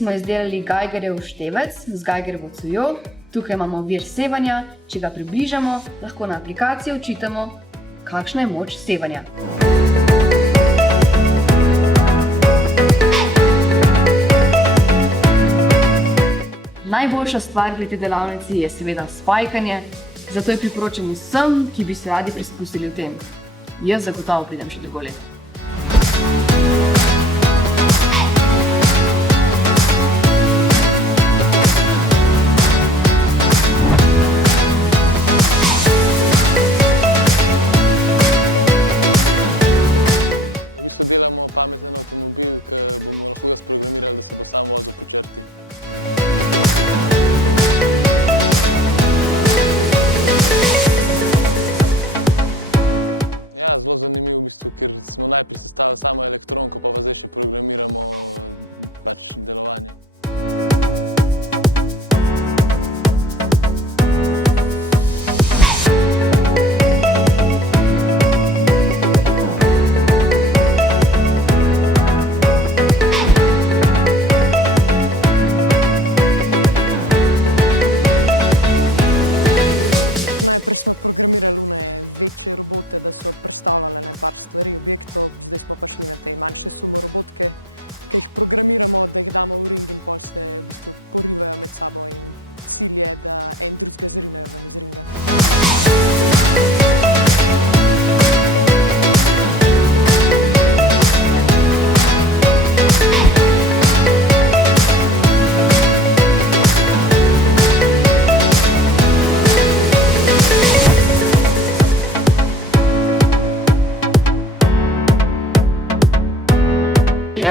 smo izdelali Geigerjev števec z Geigerjevo cevjo. Tukaj imamo vir sevanja, če ga približamo, lahko na aplikaciji učitamo, kakšna je moč sevanja. Najboljša stvar pri tej delavnici je seveda spajkanje, zato jo priporočam vsem, ki bi se radi preizkusili v tem. Jaz zagotovo pridem še drugo leto.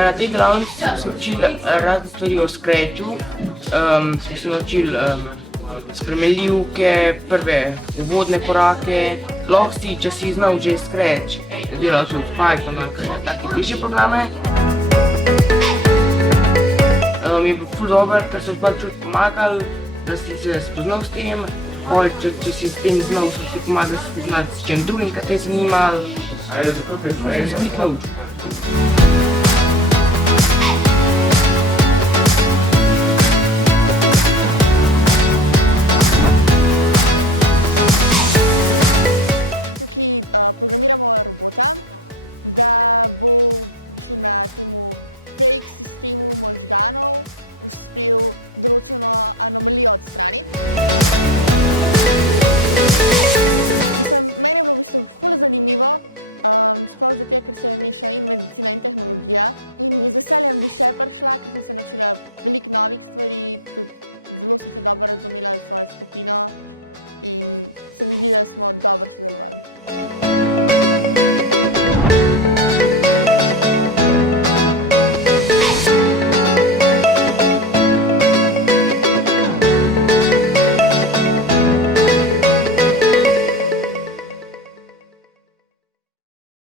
Na tej delavnici smo se učili razne stvari o scratchu, smo se naučili spremenljivke, prve uvodne korake. Lahko si, če si znal že scratch, delal tudi s Python ali take težje programe. Mi je bil ful dober, ker so par čut pomagali, da si se spoznal s tem. Če si s tem znal, so si pomagali spoznati s čem drugim, kar te je zanimalo. Se spet naučil.